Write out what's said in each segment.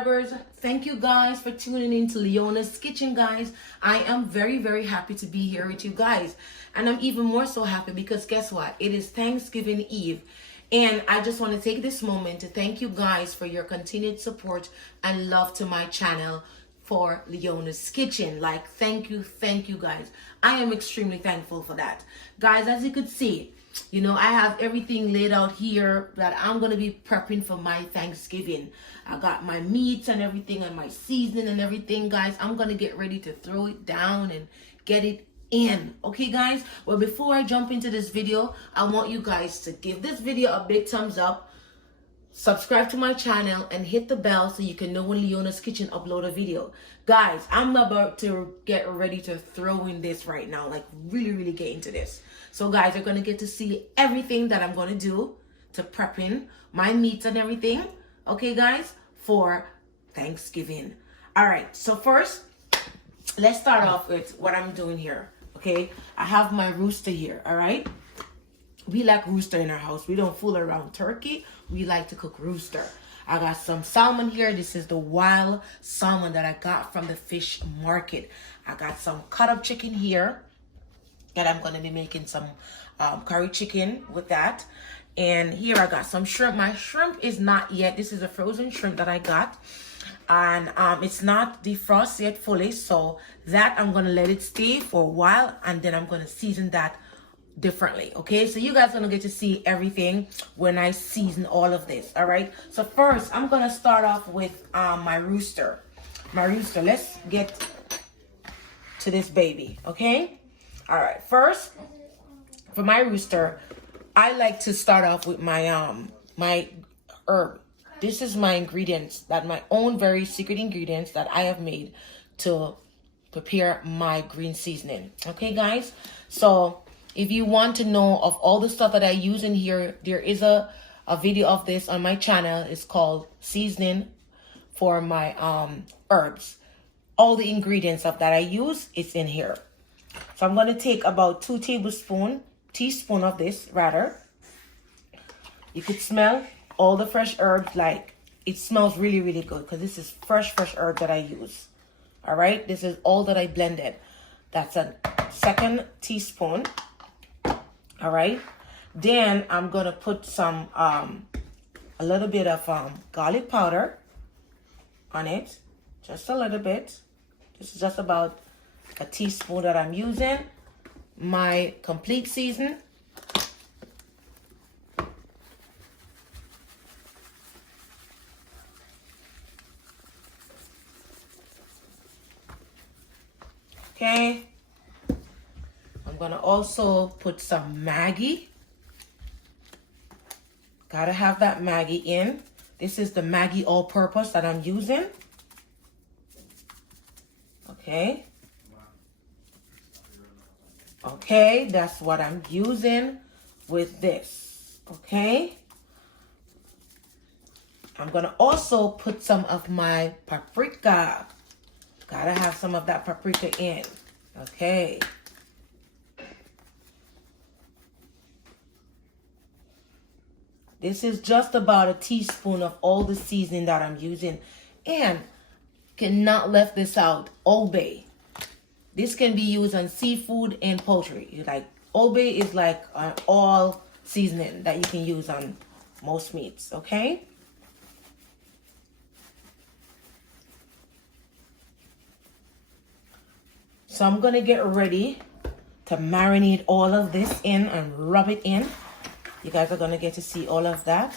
subscribers. Thank you guys for tuning in to Leona's Kitchen, guys. I am very, very happy to be here with you guys. And I'm even more so happy because guess what? It is Thanksgiving Eve. And I just want to take this moment to thank you guys for your continued support and love to my channel for Leona's Kitchen. Like, thank you guys. I am extremely thankful for that. Guys, as you could see, you know, I have everything laid out here that I'm going to be prepping for my Thanksgiving. I got my meats and everything and my seasoning and everything, guys. I'm going to get ready to throw it down and get it in. Okay, guys? Well, before I jump into this video, I want you guys to give this video a big thumbs up. Subscribe to my channel and hit the bell so you can know when Leona's Kitchen upload a video. Guys, I'm about to get ready to throw in this right now. Like, really get into this. So guys, you're going to get to see everything that I'm going to do to prep in my meats and everything. Okay, guys, for Thanksgiving. All right, so first, let's start off with what I'm doing here. Okay, I have my rooster here, all right? We like rooster in our house. We don't fool around turkey. We like to cook rooster. I got some salmon here. This is the wild salmon that I got from the fish market. I got some cut up chicken here. And I'm going to be making some curry chicken with that. And here I got some shrimp. My shrimp is not yet. This is a frozen shrimp that I got. And it's not defrosted yet fully. So that I'm going to let it stay for a while. And then I'm going to season that differently. Okay, so you guys are going to get to see everything when I season all of this. All right. So first, I'm going to start off with my rooster. Let's get to this baby. Okay. All right, first, for my rooster, I like to start off with my my herb. This is my ingredients, that my own very secret ingredients that I have made to prepare my green seasoning. Okay, guys? So, if you want to know of all the stuff that I use in here, there is a video of this on my channel. It's called Seasoning for my herbs. All the ingredients of that I use, it's in here. So I'm going to take about 2 teaspoons of this, rather. You could smell all the fresh herbs. Like, it smells really good because this is fresh herb that I use. All right, this is all that I blended. That's a 2 teaspoon. All right, then I'm going to put some a little bit of garlic powder on it, just a little bit. This is just about a teaspoon that I'm using. My complete season. Okay. I'm going to also put some Maggi. Gotta have that Maggi in. This is the Maggi all-purpose that I'm using. Okay. Okay, that's what I'm using with this. Okay. I'm going to also put some of my paprika. Gotta have some of that paprika in. Okay. This is just about a teaspoon of all the seasoning that I'm using. And cannot left this out. Old Bay. This can be used on seafood and poultry. Like, Old Bay is like an all seasoning that you can use on most meats, okay? So I'm going to get ready to marinate all of this in and rub it in. You guys are going to get to see all of that.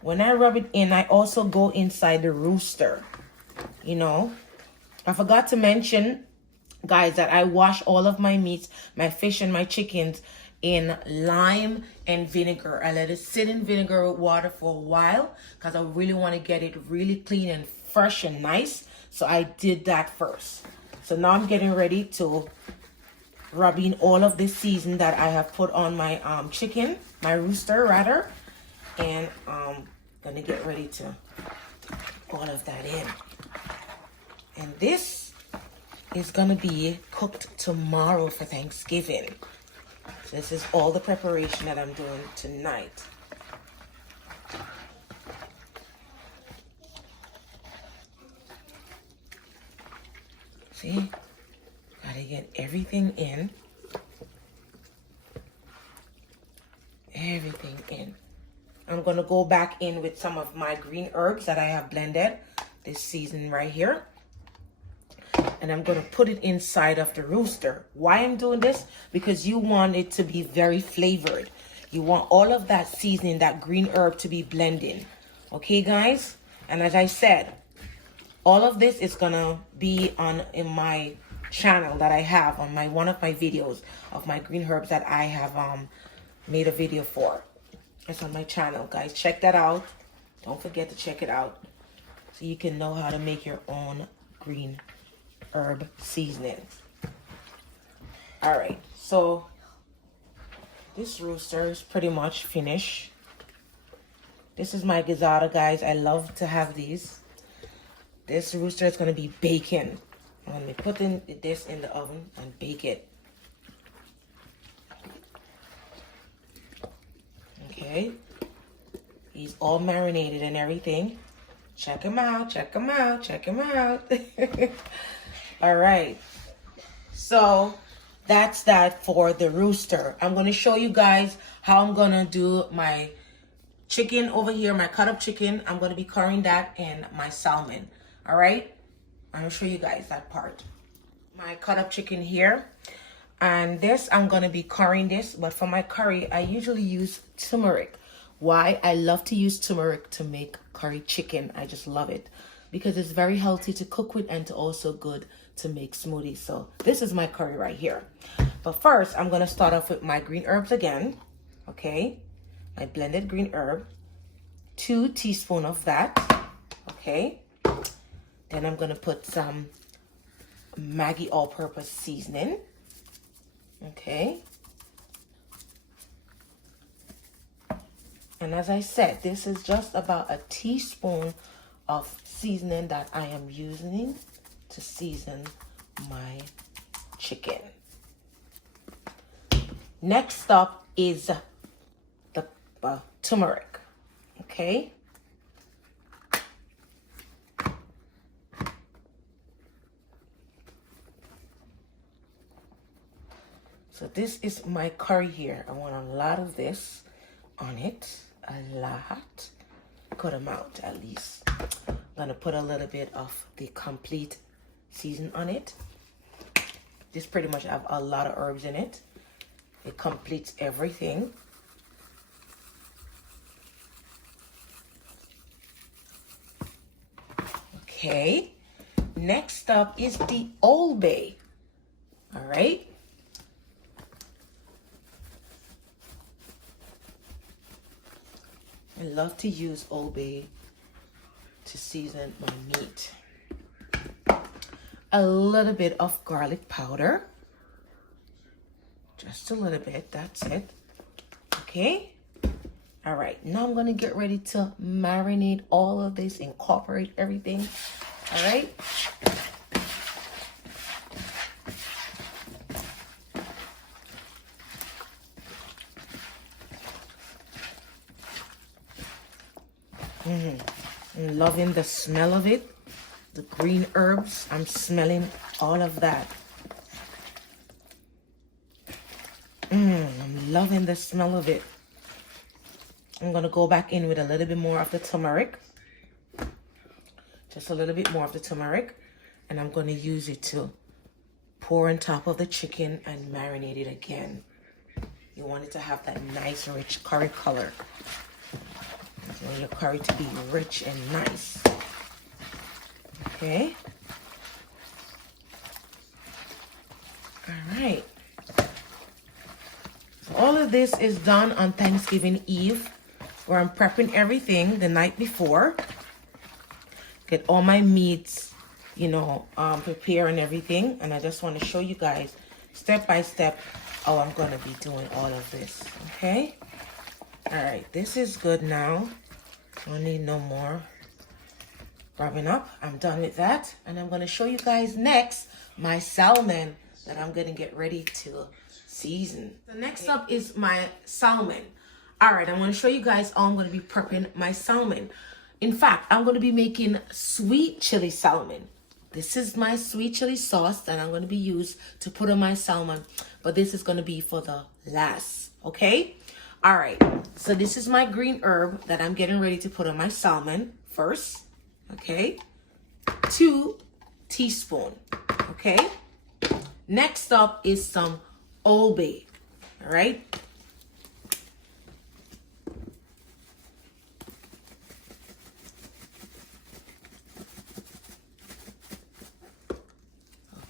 When I rub it in, I also go inside the rooster, you know. I forgot to mention, guys, that I wash all of my meats, my fish and my chickens in lime and vinegar. I let it sit in vinegar with water for a while because I really want to get it really clean and fresh and nice. So I did that first. So now I'm getting ready to rub in all of this season that I have put on my chicken, my rooster rather. And gonna get ready to put all of that in. And this is gonna be cooked tomorrow for Thanksgiving. So this is all the preparation that I'm doing tonight. See? Gotta get everything in. Everything in. I'm gonna go back in with some of my green herbs that I have blended this season right here. And I'm gonna put it inside of the rooster. Why I'm doing this? Because you want it to be very flavored. You want all of that seasoning, that green herb to be blending. Okay, guys? And as I said, all of this is gonna be in my channel that I have on one of my videos of my green herbs that I have made a video for. It's on my channel, guys. Check that out. Don't forget to check it out so you can know how to make your own green herb seasoning. All right, so this rooster is pretty much finished. This is my gizzata, guys. I love to have these. This rooster is going to be baking. I'm going to be putting this in the oven and bake it. Okay. He's all marinated and everything. Check him out. Check him out. Check him out. All right. So that's that for the rooster. I'm going to show you guys how I'm going to do my chicken over here, my cut up chicken. I'm going to be currying that in my salmon. All right. I'm going to show you guys that part. My cut up chicken here. And this, I'm going to be currying this. But for my curry, I usually use turmeric. Why? I love to use turmeric to make curry chicken. I just love it. Because it's very healthy to cook with and also good to make smoothies. So this is my curry right here. But first, I'm going to start off with my green herbs again. Okay. My blended green herb. 2 teaspoons of that. Okay. Then I'm going to put some Maggi all-purpose seasoning. Okay. And as I said, this is just about a teaspoon of seasoning that I am using to season my chicken. Next up is the turmeric. Okay. So this is my curry here. I want a lot of this on it. A lot. Cut them out at least. I'm going to put a little bit of the complete season on it. This pretty much have a lot of herbs in it. It completes everything. Okay. Next up is the Old Bay. All right. I love to use Old Bay to season my meat. A little bit of garlic powder. Just a little bit, that's it. Okay. All right, now I'm gonna get ready to marinate all of this, incorporate everything. All right. I'm loving the smell of it. The green herbs, I'm smelling all of that. I'm loving the smell of it. I'm going to go back in with a little bit more of the turmeric. Just a little bit more of the turmeric. And I'm going to use it to pour on top of the chicken and marinate it again. You want it to have that nice, rich curry color. You want your curry to be rich and nice. Okay. All right. So all of this is done on Thanksgiving Eve, where I'm prepping everything the night before. Get all my meats, you know, prepare and everything. And I just want to show you guys step by step how I'm going to be doing all of this. Okay. All right. This is good now. Don't need no more rubbing up. I'm done with that. And I'm going to show you guys next my salmon that I'm going to get ready to season. The next up is my salmon. All right, I'm going to show you guys how I'm going to be prepping my salmon. In fact, I'm going to be making sweet chili salmon. This is my sweet chili sauce that I'm going to be used to put on my salmon. But this is going to be for the last. Okay? All right. So this is my green herb that I'm getting ready to put on my salmon first. Okay? 2 teaspoons. Okay? Next up is some Old Bay. All right?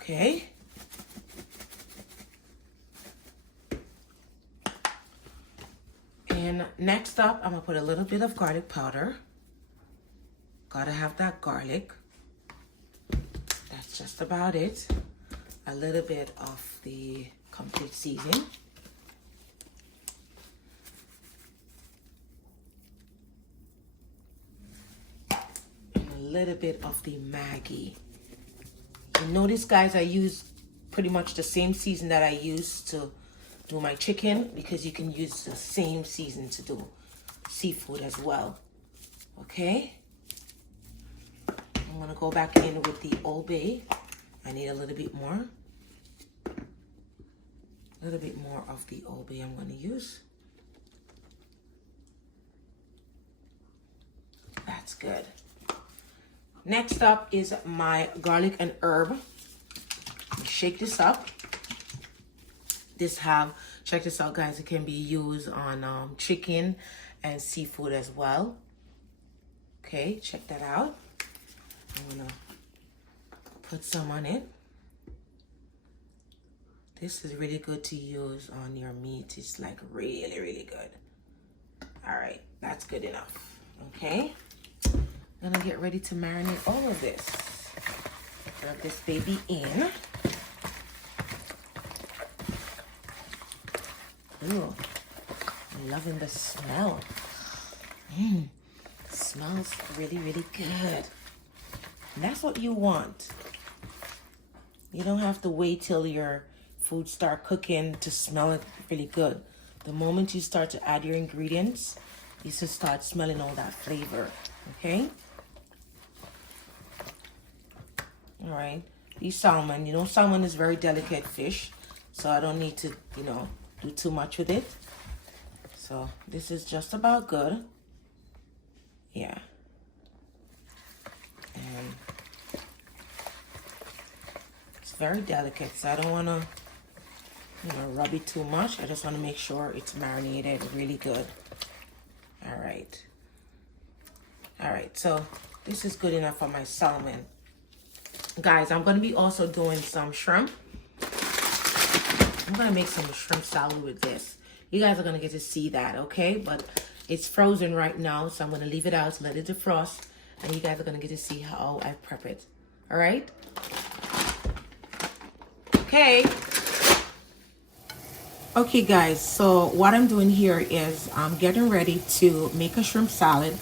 Okay. And next up, I'm going to put a little bit of garlic powder. Gotta have that garlic. That's just about it. A little bit of the complete seasoning. And a little bit of the Maggi. You notice, guys, I use pretty much the same season that I use to do my chicken, because you can use the same season to do seafood as well. Okay? I'm going to go back in with the Old Bay. I need a little bit more. A little bit more of the Old Bay I'm going to use. That's good. Next up is my garlic and herb. Shake this up. Check this out, guys. It can be used on chicken and seafood as well. Okay, check that out. I'm gonna put some on it. This is really good to use on your meat. It's like really, really good. All right, that's good enough. Okay. I'm gonna get ready to marinate all of this. Rub this baby in. Ooh, I'm loving the smell. Smells really, really good. And that's what you want. You don't have to wait till your food start cooking to smell it really good. The moment you start to add your ingredients, you should start smelling all that flavor. Okay? All right, these salmon, salmon is very delicate fish, so I don't need to, do too much with it. So this is just about good. Yeah. And it's very delicate, so I don't want to, rub it too much. I just want to make sure it's marinated really good. All right. All right, so this is good enough for my salmon. Guys, I'm going to be also doing some shrimp. I'm going to make some shrimp salad with this. You guys are going to get to see that, okay? But it's frozen right now, so I'm going to leave it out to let it defrost. And you guys are going to get to see how I prep it. All right? Okay. Okay, guys. So what I'm doing here is I'm getting ready to make a shrimp salad.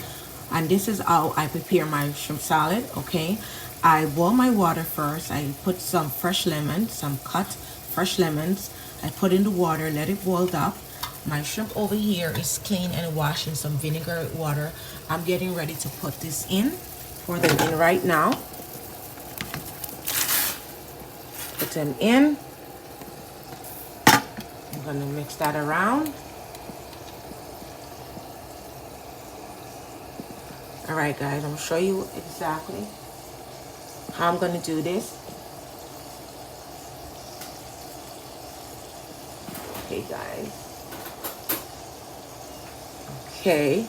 And this is how I prepare my shrimp salad, okay? I boil my water first. I put some fresh lemon, some cut fresh lemons. I put in the water, let it boil up. My shrimp over here is clean and washed in some vinegar water. I'm getting ready to put this in. Pour them in right now. Put them in. I'm going to mix that around. All right, guys, I'm going to show you exactly how I'm going to do this. Okay, guys. Okay,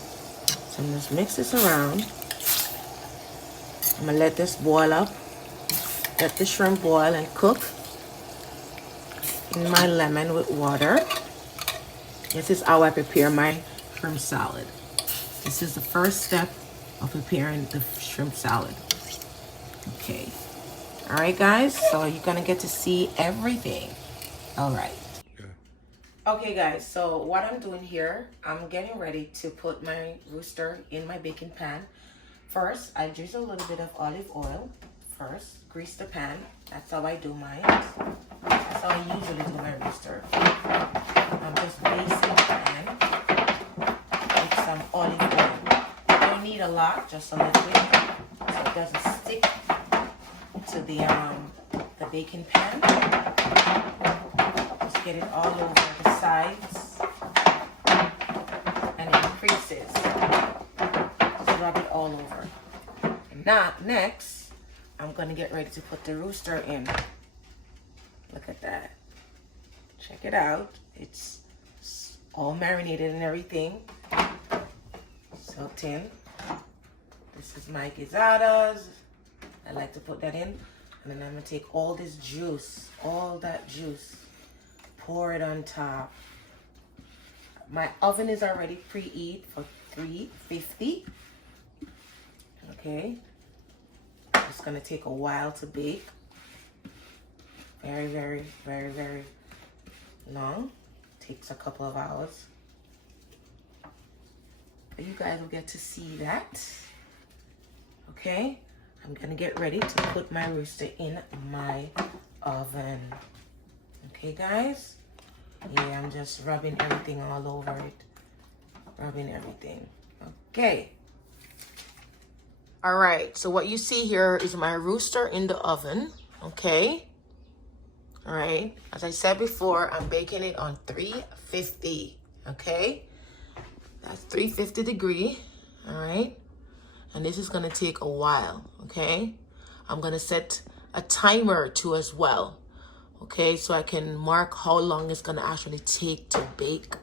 so I'm just mix this around. I'm gonna let this boil up. Let the shrimp boil and cook in my lemon with water. This is how I prepare my shrimp salad. This is the first step of preparing the shrimp salad. Okay. All right, guys, so you're gonna get to see everything. All right. Okay, guys, so what I'm doing here, I'm getting ready to put my rooster in my baking pan. First, I use a little bit of olive oil. First, grease the pan. That's how I do mine. That's how I usually do my rooster. I'm just basting the pan with some olive oil. You don't need a lot, just a little bit, so it doesn't stick to the baking pan. Just get it all over the sides and in creases. Just rub it all over. And now, next, I'm going to get ready to put the rooster in. Look at that. Check it out. It's all marinated and everything. Soaked in. This is my guisadas. I like to put that in. And then I'm going to take all this juice, all that juice, pour it on top. My oven is already preheat for 350. Okay. It's going to take a while to bake. Very, very, very, very long. Takes a couple of hours. But you guys will get to see that. Okay. I'm going to get ready to put my rooster in my oven. Okay, guys? Yeah, I'm just rubbing everything all over it. Rubbing everything. Okay. All right. So what you see here is my rooster in the oven. Okay. All right. As I said before, I'm baking it on 350. Okay. That's 350 degree. All right. And this is going to take a while, okay? I'm going to set a timer too as well, okay? So I can mark how long it's going to actually take to bake,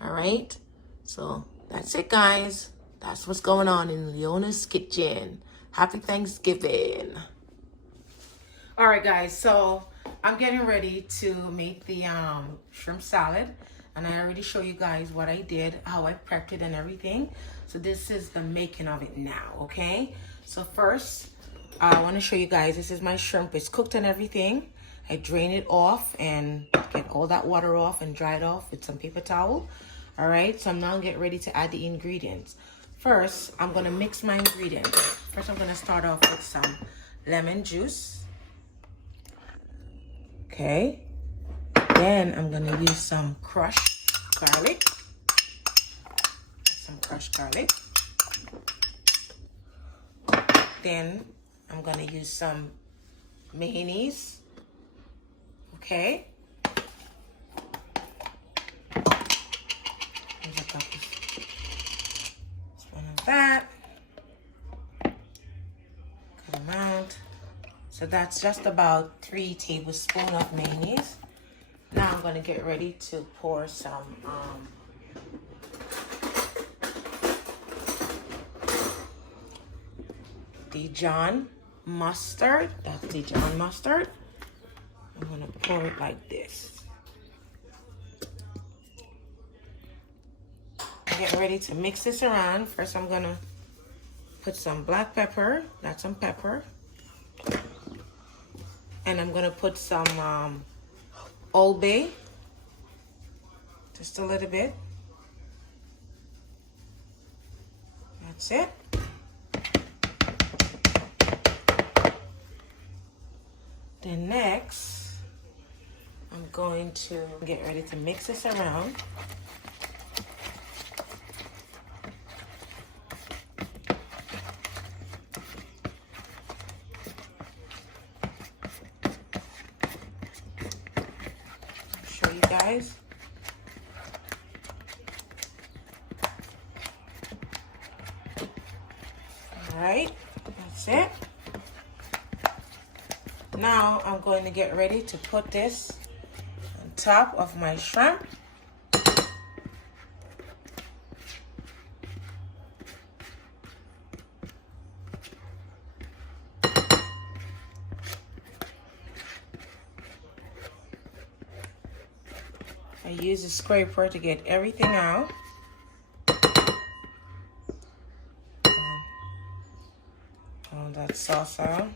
all right? So that's it, guys. That's what's going on in Leona's kitchen. Happy Thanksgiving. All right, guys. So I'm getting ready to make the shrimp salad. And I already show you guys what I did, how I prepped it and everything. So this is the making of it now, okay? So first, I want to show you guys, this is my shrimp. It's cooked and everything. I drain it off and get all that water off and dry it off with some paper towel. All right, so I'm now getting ready to add the ingredients. First, I'm going to mix my ingredients. First, I'm going to start off with some lemon juice. Okay. Then I'm going to use some crushed garlic. Some crushed garlic. Then I'm going to use some mayonnaise. Okay. There's a couple spoon of that. Good amount. So that's just about 3 tablespoons of mayonnaise. Now I'm going to get ready to pour some Dijon mustard. That's Dijon mustard. I'm going to pour it like this. I'm getting ready to mix this around. First I'm going to put some black pepper. That's some pepper. And I'm going to put some Old Bay, just a little bit. That's it. Then next, I'm going to get ready to mix this around. Guys, all right, that's it. Now I'm going to get ready to put this on top of my shrimp. I use a scraper to get everything out. All that sauce out.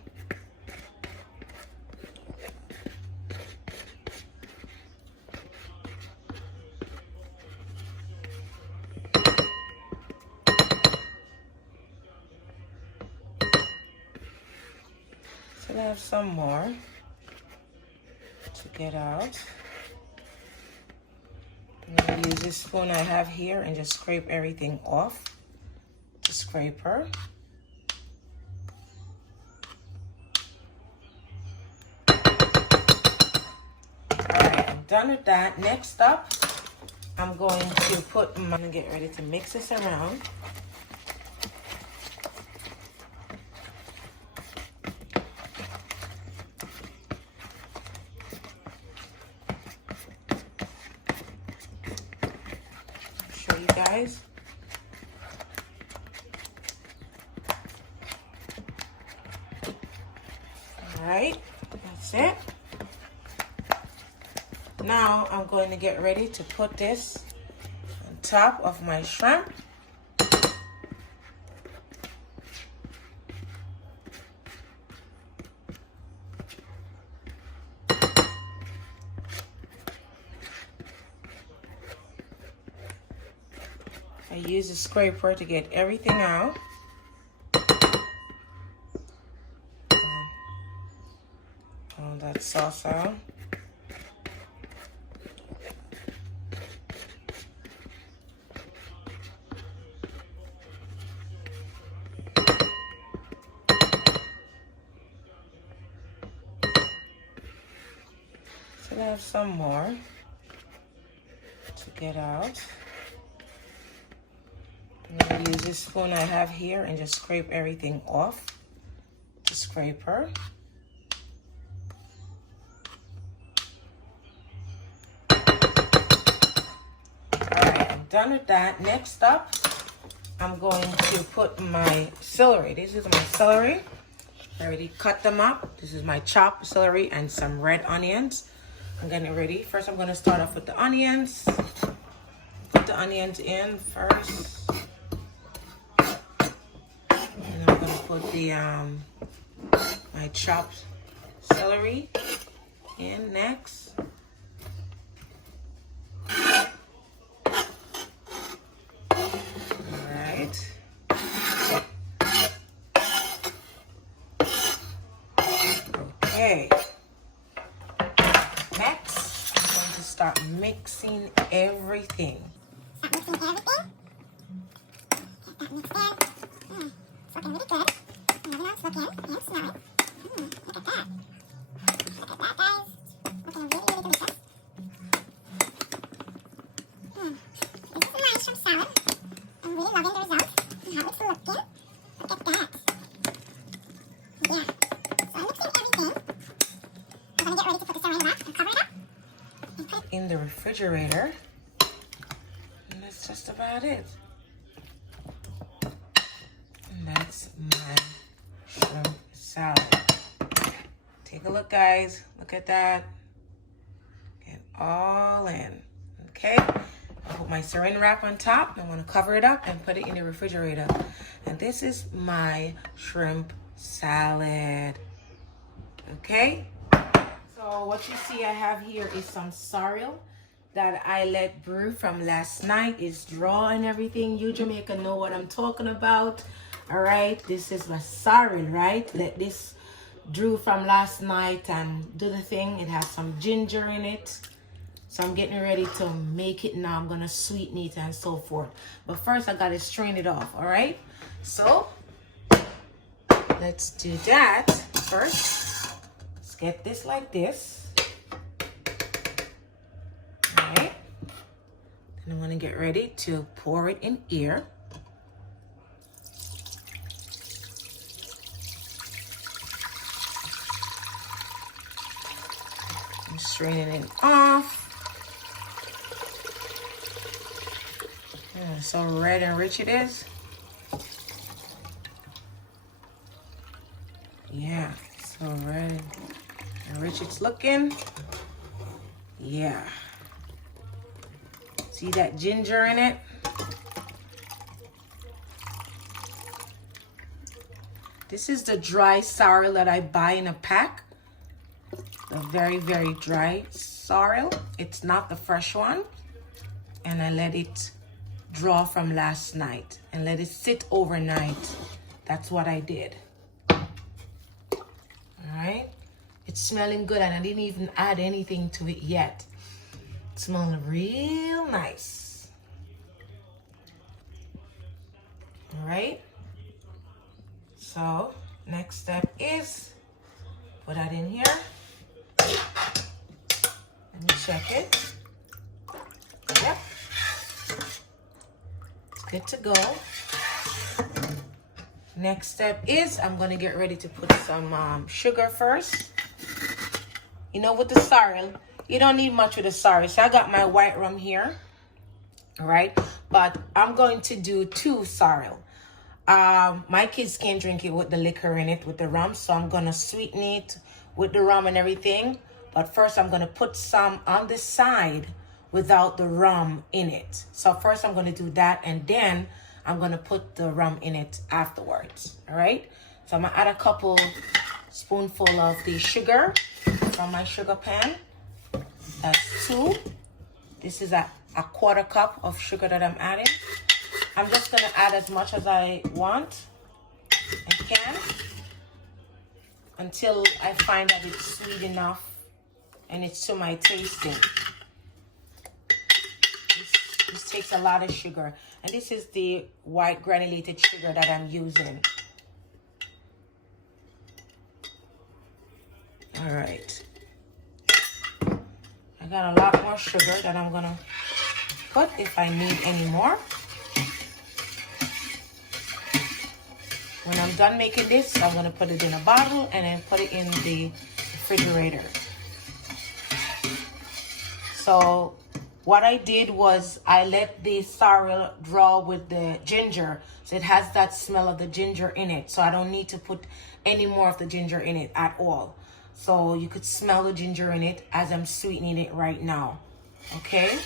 Still have some more to get out. I'm going to use this spoon I have here and just scrape everything off the scraper. done with that. Next up, I'm going to I'm gonna get ready to mix this around. Show you guys. All right, that's it. Now I'm going to get ready to put this on top of my shrimp. I use the scraper to get everything out. All that sauce out. Still have some more to get out. I'm going to use this spoon I have here and just scrape everything off the scraper. Alright, I'm done with that. Next up, I'm going to put my celery. This is my celery. I already cut them up. This is my chopped celery and some red onions. I'm getting it ready. First, I'm going to start off with the onions. Put the onions in first. And I'm going to put the my chopped celery in next. Alright. Okay. Next, I'm going to start mixing everything. In the refrigerator, and that's just about it. And that's my shrimp salad. Take a look, guys. Look at that. Get all in. Okay. I'll put my saran wrap on top. I want to cover it up and put it in the refrigerator. And this is my shrimp salad. Okay. So what you see I have here is some sorrel that I let brew from last night. It's draw and everything. You Jamaica know what I'm talking about. All right, this is my sorrel, right? Let this drew from last night and do the thing. It has some ginger in it. So I'm getting ready to make it now. I'm gonna sweeten it and so forth. But first I gotta strain it off, all right? So let's do that first. Get this like this. All right. And I'm going to get ready to pour it in here. I'm straining it off. Yeah, so red and rich it is. Yeah, so red and rich it's looking. Yeah. See that ginger in it? This is the dry sorrel that I buy in a pack. The very, very dry sorrel. It's not the fresh one. And I let it draw from last night and let it sit overnight. That's what I did. All right. It's smelling good and I didn't even add anything to it yet. It's smelling real nice. All right. So next step is put that in here. Let me check it. Yep. It's good to go. Next step is I'm going to get ready to put some sugar first. You know, with the sorrel, you don't need much with the sorrel. So I got my white rum here. All right. But I'm going to do 2 sorrel. My kids can't drink it with the liquor in it, with the rum. So I'm going to sweeten it with the rum and everything. But first I'm going to put some on the side without the rum in it. So first I'm going to do that, and then I'm going to put the rum in it afterwards. All right. So I'm going to add a couple spoonful of the sugar from my sugar pan. That's 2. This is a 1/4 cup of sugar that I'm adding. I'm just going to add as much as I want and can until I find that it's sweet enough and it's to my tasting. This takes a lot of sugar. And this is the white granulated sugar that I'm using. All right. I got a lot more sugar that I'm going to put if I need any more. When I'm done making this, I'm going to put it in a bottle and then put it in the refrigerator. So what I did was I let the sorrel draw with the ginger. So it has that smell of the ginger in it. So I don't need to put any more of the ginger in it at all. So you could smell the ginger in it as I'm sweetening it right now. Okay?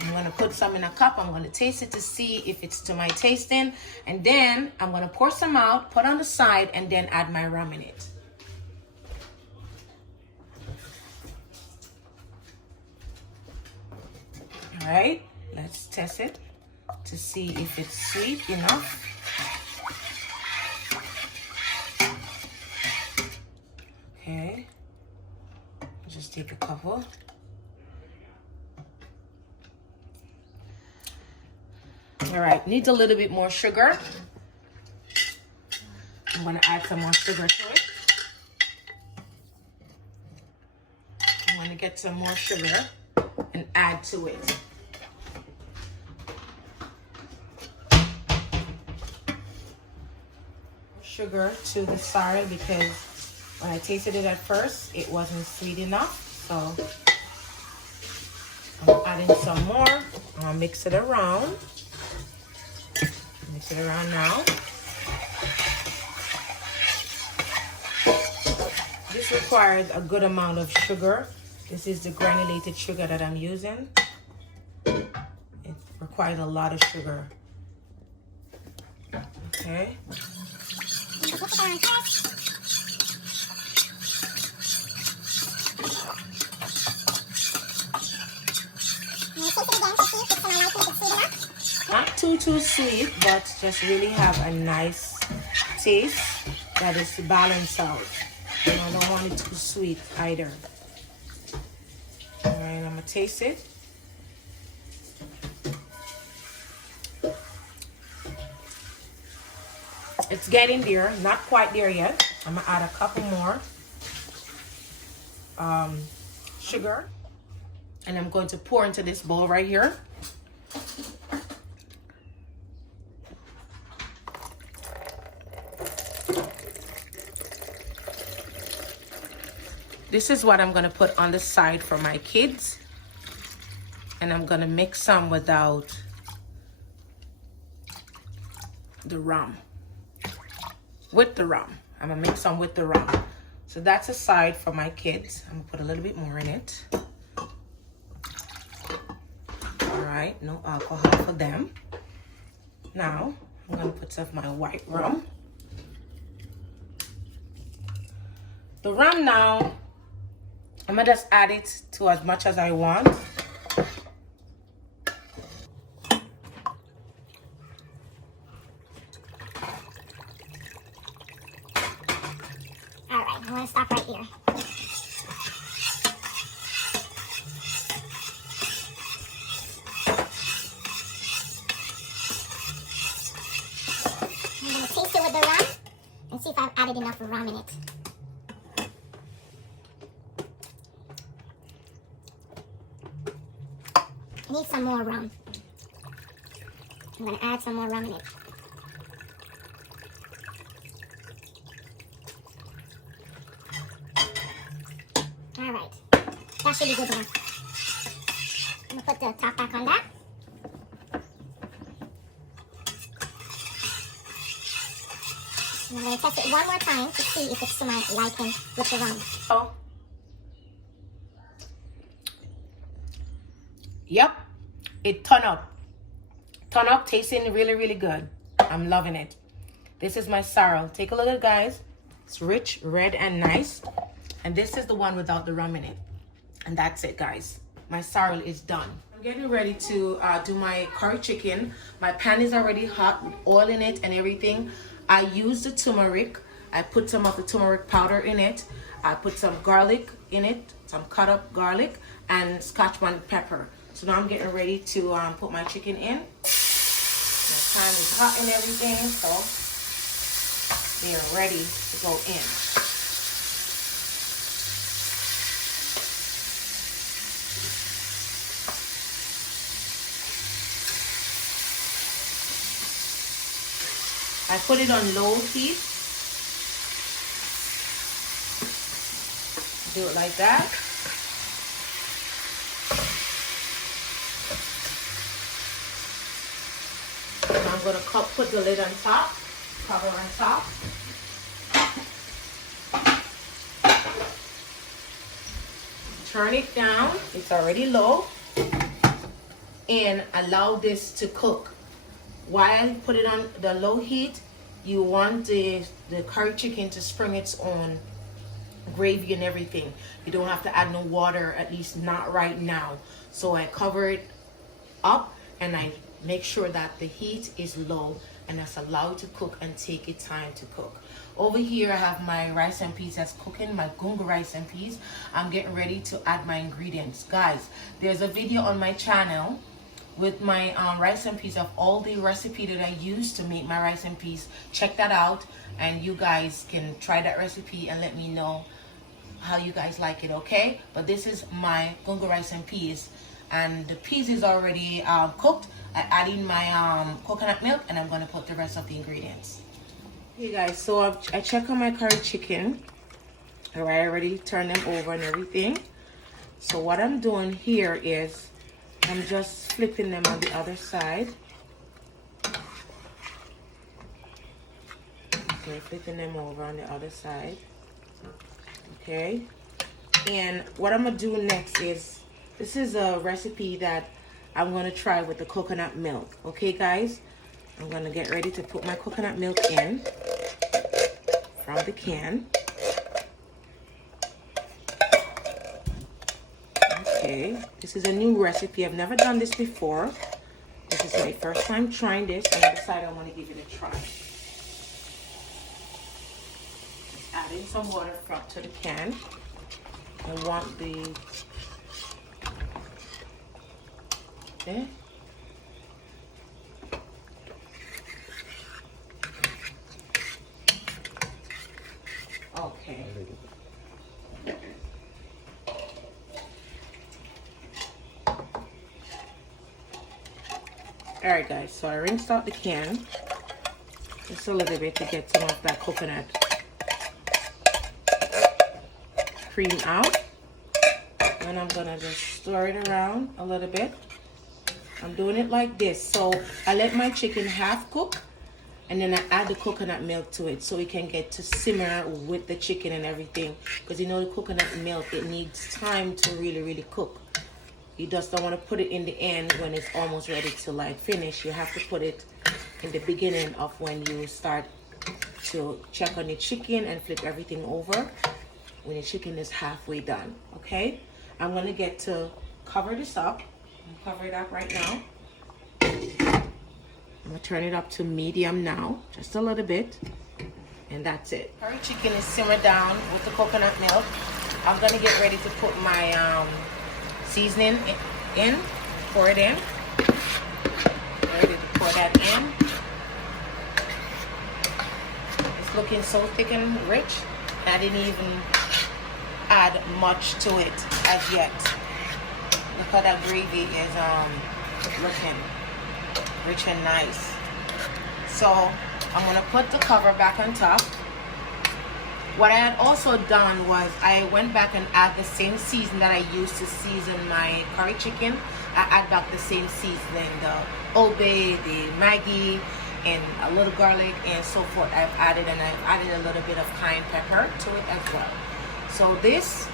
I'm going to put some in a cup. I'm going to taste it to see if it's to my tasting. And then I'm going to pour some out, put on the side, and then add my rum in it. All right, let's test it to see if it's sweet enough. Okay, just take a couple. All right, needs a little bit more sugar. I'm going to add some more sugar to it. I'm going to get some more sugar and add to it. Sugar to the sorrel because when I tasted it at first, it wasn't sweet enough. So I'm adding some more. I'm going to mix it around. Mix it around now. This requires a good amount of sugar. This is the granulated sugar that I'm using. It requires a lot of sugar. Okay. Not too sweet, but just really have a nice taste that is balanced out. And I don't want it too sweet either. All right, I'm gonna taste it. It's getting there, not quite there yet. I'm gonna add a couple more sugar, and I'm going to pour into this bowl right here. This is what I'm gonna put on the side for my kids, and I'm gonna mix some without the rum. With the rum. I'm gonna mix some with the rum. So that's a side for my kids. I'm gonna put a little bit more in it. All right, no alcohol for them. Now, I'm gonna put some of my white rum. The rum now, I'm gonna just add it to as much as I want. I'm going to stop right here. I'm going to taste it with the rum and see if I've added enough rum in it. need some more rum. I'm going to add some more rum in it. Alright, that should be good enough. I'm going to put the top back on that. I'm going to test it one more time to see if it's to my liking with the rum. Oh. Yep, it turned up, tasting really, really good. I'm loving it. This is my sorrel. Take a look at it, guys. It's rich, red, and nice. And this is the one without the rum in it. And that's it, guys. My sorrel is done. I'm getting ready to do my curry chicken. My pan is already hot with oil in it and everything. I used the turmeric. I put some of the turmeric powder in it. I put some garlic in it, some cut up garlic, and Scotch-bonnet pepper. So now I'm getting ready to put my chicken in. My pan is hot and everything, so they are ready to go in. I put it on low heat. Do it like that. I'm going to put the lid on top, cover on top. Turn it down, it's already low, and allow this to cook. While you put it on the low heat, you want the curry chicken to spring its own gravy and everything. You don't have to add no water, at least not right now. So I cover it up and I make sure that the heat is low and that's allowed to cook and take its time to cook. Over here I have my rice and peas that's cooking, my gungo rice and peas. I'm getting ready to add my ingredients. Guys, there's a video on my channel with my rice and peas of all the recipe that I use to make my rice and peas. Check that out and you guys can try that recipe and let me know how you guys like it, okay? But this is my gungo rice and peas, and the peas is already cooked. I add in my coconut milk and I'm gonna put the rest of the ingredients. Hey guys, so I check on my curry chicken. I already turned them over and everything. So what I'm doing here is I'm just flipping them on the other side. Okay, flipping them over on the other side. Okay, and what I'm gonna do next is, this is a recipe that I'm gonna try with the coconut milk. Okay guys, I'm gonna get ready to put my coconut milk in from the can. Okay, this is a new recipe. I've never done this before. This is my first time trying this and I decided I want to give it a try. Just add in some water to the can. I want the okay. Okay. Alright guys, so I rinsed out the can just a little bit to get some of that coconut cream out. And I'm gonna just stir it around a little bit. I'm doing it like this. So I let my chicken half cook and then I add the coconut milk to it so it can get to simmer with the chicken and everything. Because you know the coconut milk, it needs time to really cook. You just don't want to put it in the end when it's almost ready to like finish. You have to put it in the beginning of when you start to check on the chicken and flip everything over when the chicken is halfway done. Okay, I'm going to get to cover this up. Cover it up right now. I'm going to turn it up to medium now, just a little bit, and that's it. Curry chicken is simmered down with the coconut milk. I'm going to get ready to put my seasoning in, pour it in. Ready to pour that in. It's looking so thick and rich. I didn't even add much to it as yet. Look how that gravy is looking rich and nice. So I'm gonna put the cover back on top. What I had also done was I went back and add the same season that I used to season my curry chicken. I add back the same seasoning, the Old Bay, the Maggi, and a little garlic and so forth. I've added a little bit of cayenne pepper to it as well. So this,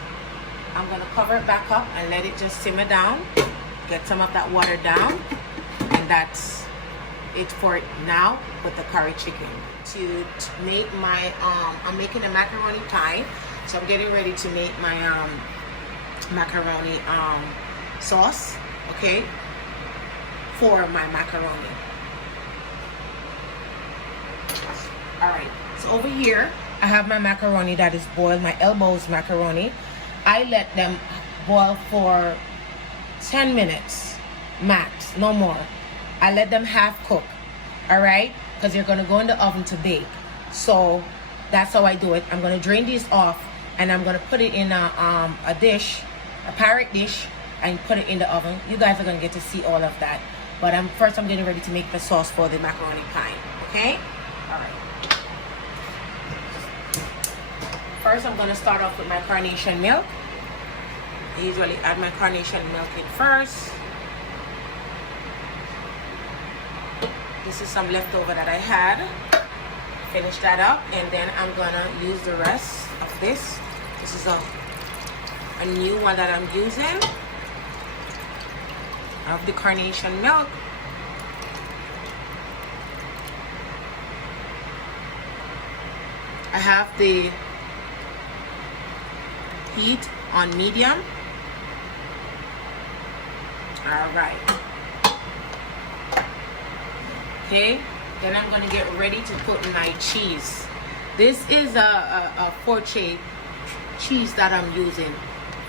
I'm gonna cover it back up and let it just simmer down, get some of that water down, and that's it for it now with the curry chicken. To make my I'm making a macaroni pie, so I'm getting ready to make my macaroni sauce, okay, for my macaroni. All right, so over here I have my macaroni that is boiled, my Elbows macaroni. I let them boil for 10 minutes max, no more. I let them half cook, all right, because they're gonna go in the oven to bake. So that's how I do it. I'm gonna drain these off and I'm gonna put it in a dish, a Pyrex dish, and put it in the oven. You guys are gonna get to see all of that. But first I'm getting ready to make the sauce for the macaroni pie, okay? All right. First I'm gonna start off with my carnation milk. I usually add my carnation milk in first. This is some leftover that I had. Finish that up, and then I'm gonna use the rest of this. This is a new one that I'm using of the carnation milk. I have the heat on medium. All right. Okay, then I'm gonna get ready to put in my cheese. This is a 4-tray cheese that I'm using.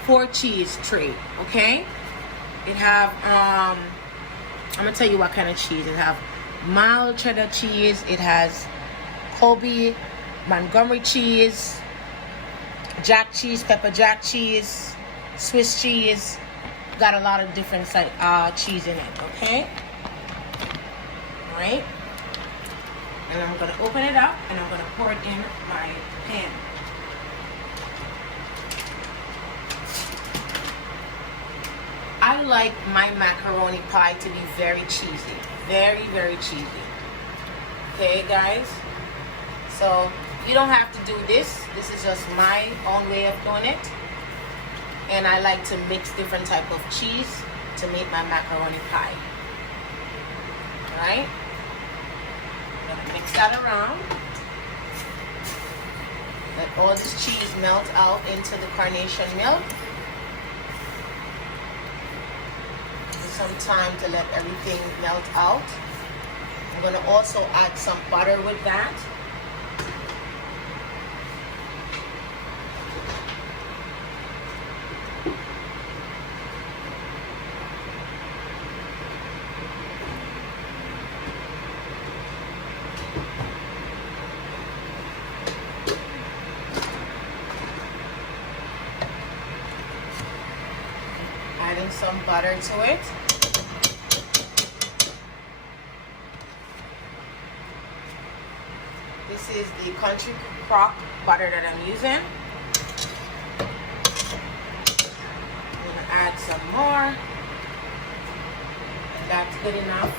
4 cheese tray, okay? It have I'm gonna tell you what kind of cheese. It have mild cheddar cheese, it has Colby, Montgomery cheese, Jack cheese, pepper jack cheese, Swiss cheese. Got a lot of different cheese in it, okay? Right, and I'm going to open it up and I'm going to pour it in my pan. I like my macaroni pie to be very cheesy, very, very cheesy. Okay, guys, so you don't have to do this. This is just my own way of doing it, and I like to mix different type of cheese to make my macaroni pie. All right. Mix that around. Let all this cheese melt out into the carnation milk. Give some time to let everything melt out. I'm going to also add some butter with that. Adding some butter to it. This is the Country Crock butter that I'm using. I'm going to add some more. And that's good enough.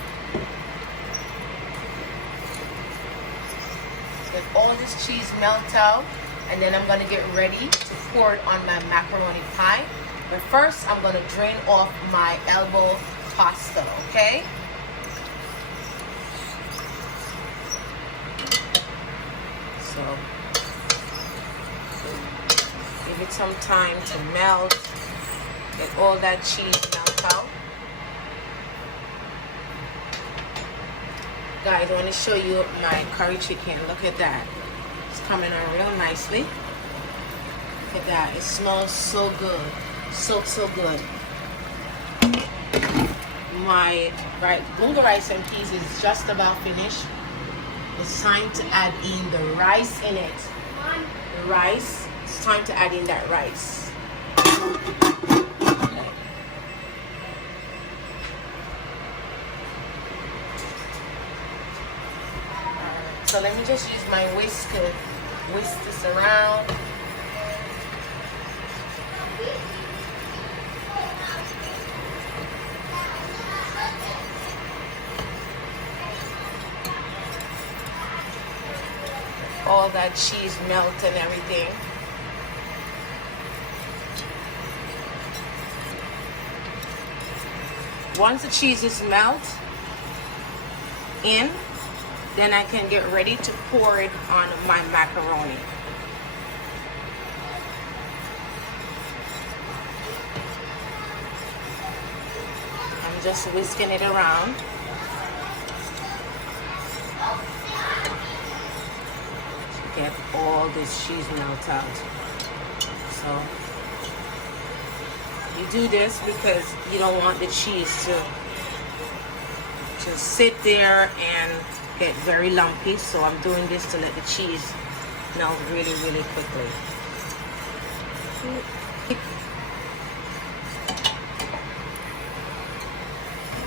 Let all this cheese melt out, and then I'm going to get ready to pour it on my macaroni pie. But first, I'm going to drain off my Elbow pasta, okay? So, give it some time to melt. Get all that cheese melt out. Guys, I want to show you my curry chicken. Look at that. It's coming on real nicely. Look at that. It smells so good. So good. My bunga rice and peas is just about finished. It's time to add in the rice in it. The rice. It's time to add in that rice. So let me just use my whisk to whisk this around. All that cheese melt and everything. Once the cheese is melt in, then I can get ready to pour it on my macaroni. I'm just whisking it around. To get all this cheese melt out. So you do this because you don't want the cheese to sit there and get very lumpy. So I'm doing this to let the cheese melt really, really quickly.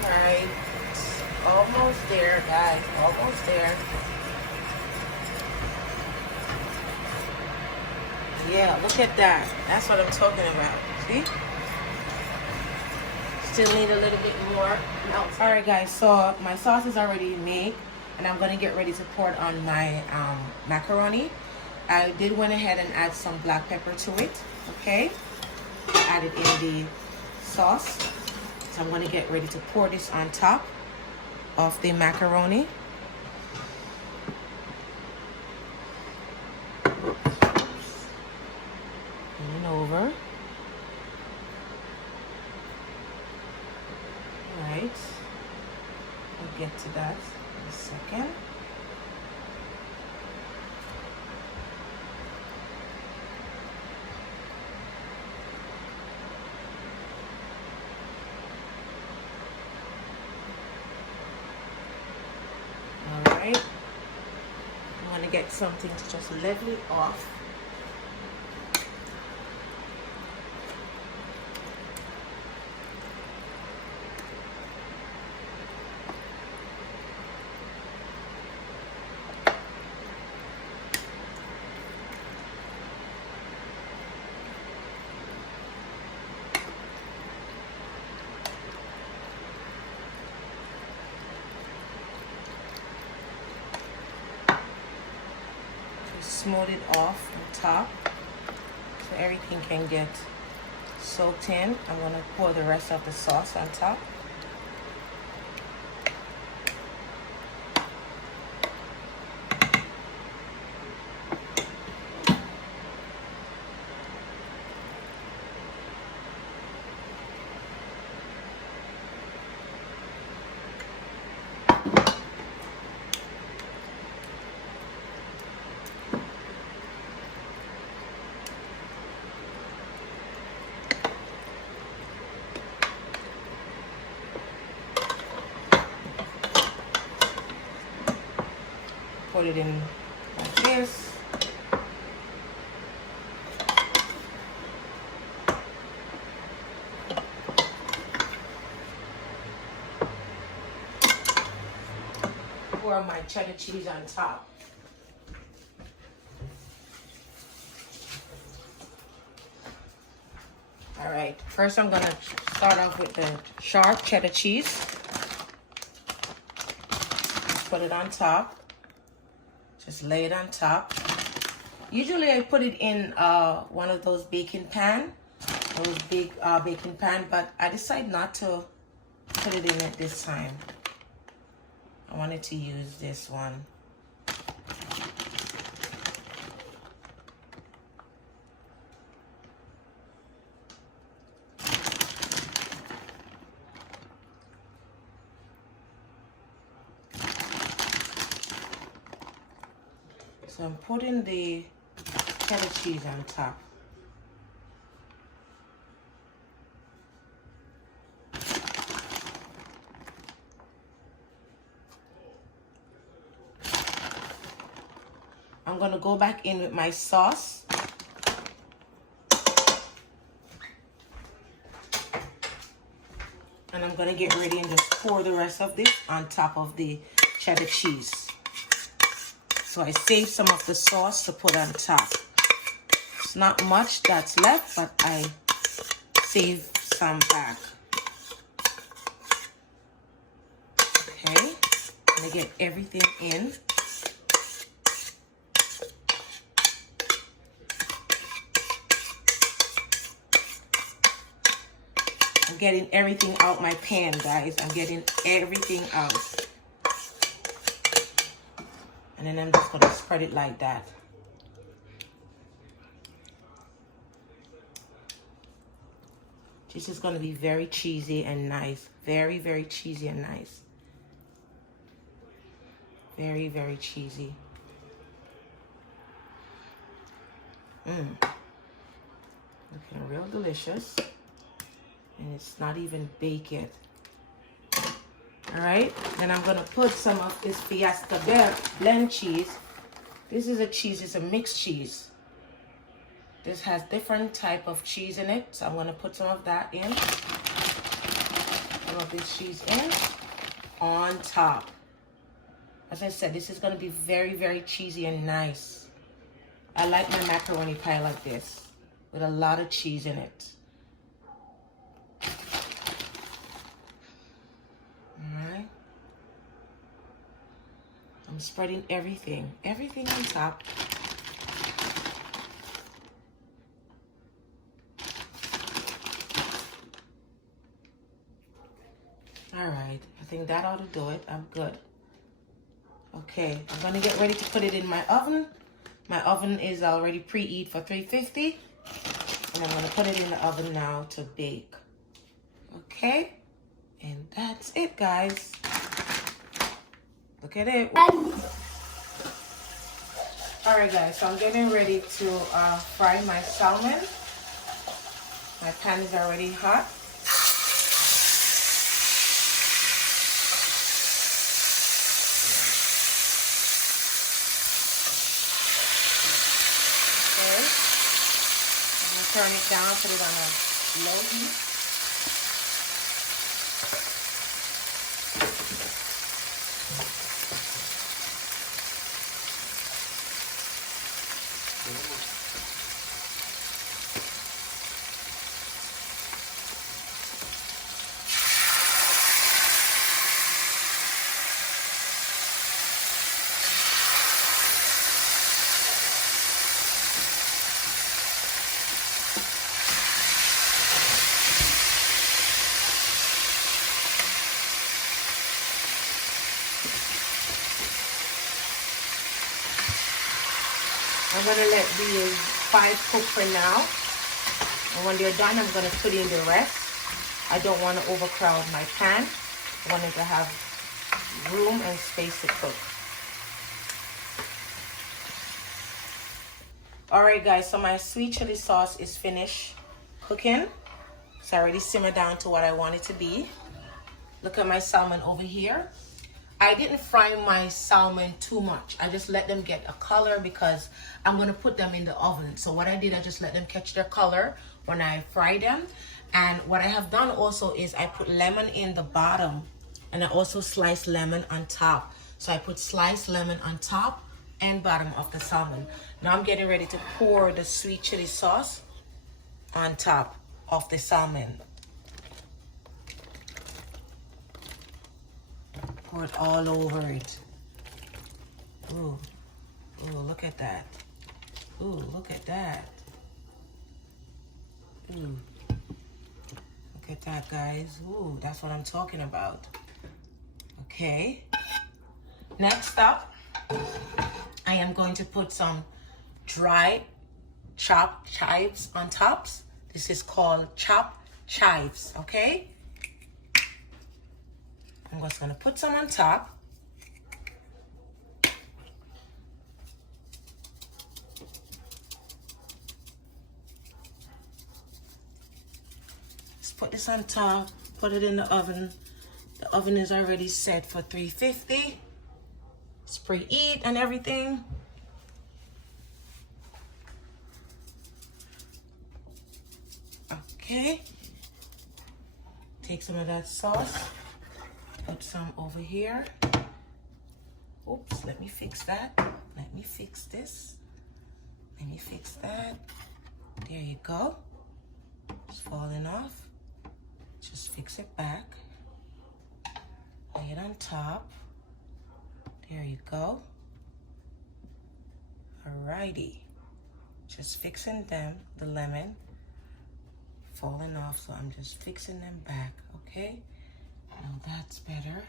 Alright, almost there, guys, almost there. Yeah, look at that. That's what I'm talking about. See? Still need a little bit more melt. Alright guys, so my sauce is already made and I'm gonna get ready to pour it on my macaroni. I did went ahead and add some black pepper to it, okay? Add it in the sauce. So I'm gonna get ready to pour this on top of the macaroni. And over. Right, we'll get to that in a second. All right, I want to get something to just level it off. Smooth it off on top so everything can get soaked in. I'm going to pour the rest of the sauce on top. Put it in like this. Pour my cheddar cheese on top. All right, first I'm gonna start off with the sharp cheddar cheese. Put it on top. Just lay it on top. Usually I put it in one of those baking pan, those big baking pan, but I decided not to put it in it this time. I wanted to use this one. So I'm putting the cheddar cheese on top. I'm gonna go back in with my sauce. And I'm gonna get ready and just pour the rest of this on top of the cheddar cheese. So I saved some of the sauce to put on top. It's not much that's left, but I saved some back. Okay, I'm gonna get everything in. I'm getting everything out my pan, guys. I'm getting everything out. And then I'm just gonna spread it like that. This is gonna be very cheesy and nice. Very, very cheesy and nice. Very, very cheesy. Looking real delicious. And it's not even baked yet. All right, then I'm gonna put some of this Fiesta blend cheese. This is a cheese, it's a mixed cheese. This has different type of cheese in it. So I'm gonna put some of that in. Some of this cheese in on top. As I said, this is gonna be very, very cheesy and nice. I like my macaroni pie like this, with a lot of cheese in it. Alright. I'm spreading everything on top. Alright, I think that ought to do it. I'm good. Okay, I'm gonna get ready to put it in my oven. My oven is already preheat for 350. And I'm gonna put it in the oven now to bake. Okay, and that's it, guys. Look at it. Alright guys, so I'm getting ready to fry my salmon. My pan is already hot. Turn it down, put it on a low heat. I'm going to let these 5 cook for now. And when they're done, I'm going to put in the rest. I don't want to overcrowd my pan. I want it to have room and space to cook. Alright guys, so my sweet chili sauce is finished cooking. It's already simmered down to what I want it to be. Look at my salmon over here. I didn't fry my salmon too much. I just let them get a color because I'm going to put them in the oven. So what I did, I just let them catch their color when I fry them. And what I have done also is I put lemon in the bottom and I also sliced lemon on top. So I put sliced lemon on top and bottom of the salmon. Now I'm getting ready to pour the sweet chili sauce on top of the salmon. Pour it all over it. Ooh, ooh, look at that. Ooh, look at that. Ooh, look at that, guys. Ooh, that's what I'm talking about. Okay. Next up, I am going to put some dry chopped chives on tops. This is called chopped chives, okay? I'm just going to put some on top. Just put this on top, put it in the oven. The oven is already set for 350. It's preheat and everything. Okay. Take some of that sauce. Put some over here. Oops, let me fix that. let me fix this. Let me fix that. There you go. It's falling off. Just fix it back. Lay it on top. There you go. Alrighty. Just fixing them, the lemon. Falling off, so I'm just fixing them back, okay? Now that's better.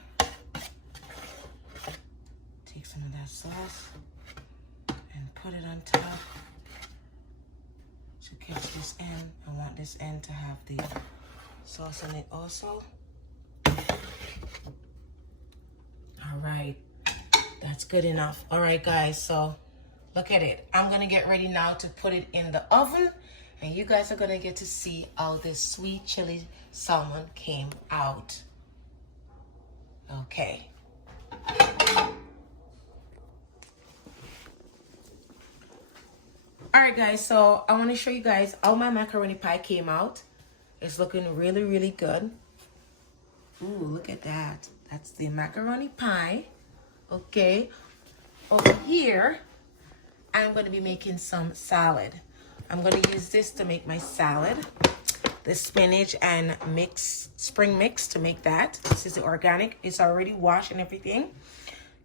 Take some of that sauce and put it on top to catch this end. I want this end to have the sauce in it also. All right, that's good enough. All right, guys, so look at it. I'm gonna get ready now to put it in the oven, and you guys are gonna get to see how this sweet chili salmon came out. Okay. All right, guys, so I want to show you guys how my macaroni pie came out. It's looking really, really good. Ooh, look at that. That's the macaroni pie. Okay. Over here, I'm going to be making some salad. I'm going to use this to make my salad. The spinach and spring mix to make that. This is the organic. It's already washed and everything.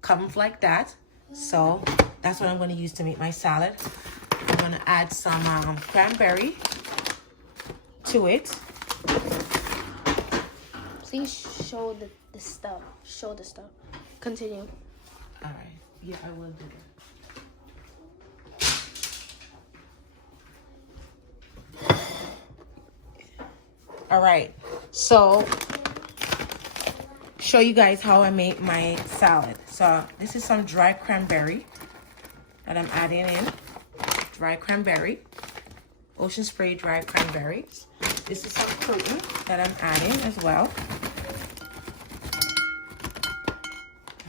Comes like that. So that's what I'm going to use to make my salad. I'm going to add some cranberry to it. Please show the stuff. Show the stuff. Continue. All right. Yeah, I will do that. All right. So, show you guys how I make my salad. So, this is some dry cranberry that I'm adding in. Dry cranberry. Ocean spray dry cranberries. This is some protein that I'm adding as well.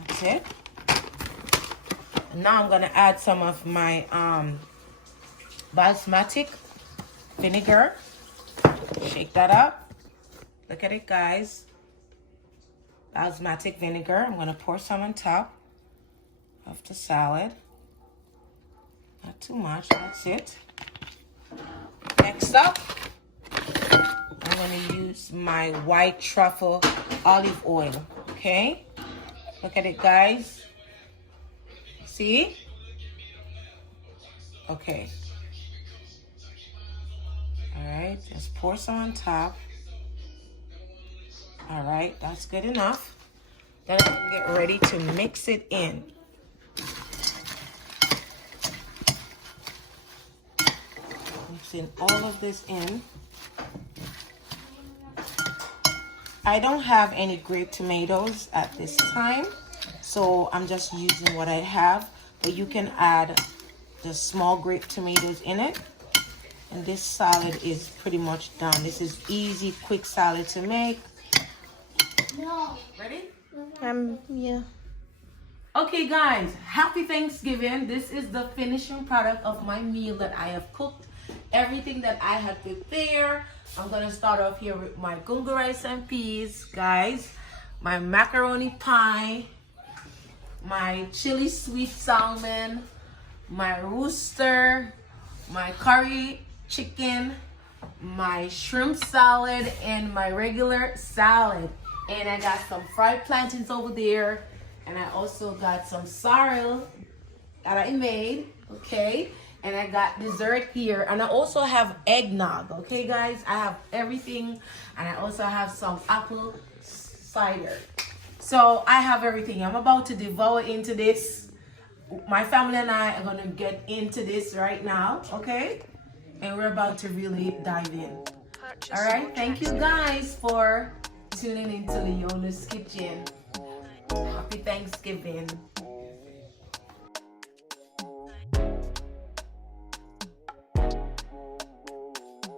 That's it. And now I'm gonna add some of my basmati vinegar. Shake that up. Look at it, guys. Basmati vinegar. I'm gonna pour some on top of the salad. Not too much, that's it. Next up, I'm gonna use my white truffle olive oil, okay? Look at it, guys. See? Okay. All right, just pour some on top. All right, that's good enough. Then I'm gonna get ready to mix it in. Mixing all of this in. I don't have any grape tomatoes at this time, so I'm just using what I have, but you can add the small grape tomatoes in it. And this salad is pretty much done. This is easy, quick salad to make. Ready? Yeah. Okay, guys, happy Thanksgiving. This is the finishing product of my meal that I have cooked. Everything that I had prepared. I'm gonna start off here with my gungo rice and peas, guys. My macaroni pie, my chili sweet salmon, my rooster, my curry chicken, my shrimp salad, and my regular salad. And I got some fried plantains over there, and I also got some sorrel that I made, okay? And I got dessert here, and I also have eggnog, okay, guys? I have everything, and I also have some apple cider. So I have everything. I'm about to devour into this. My family and I are gonna get into this right now, okay? And we're about to really dive in. All right, thank you guys for tuning into Leona's Kitchen. Happy Thanksgiving.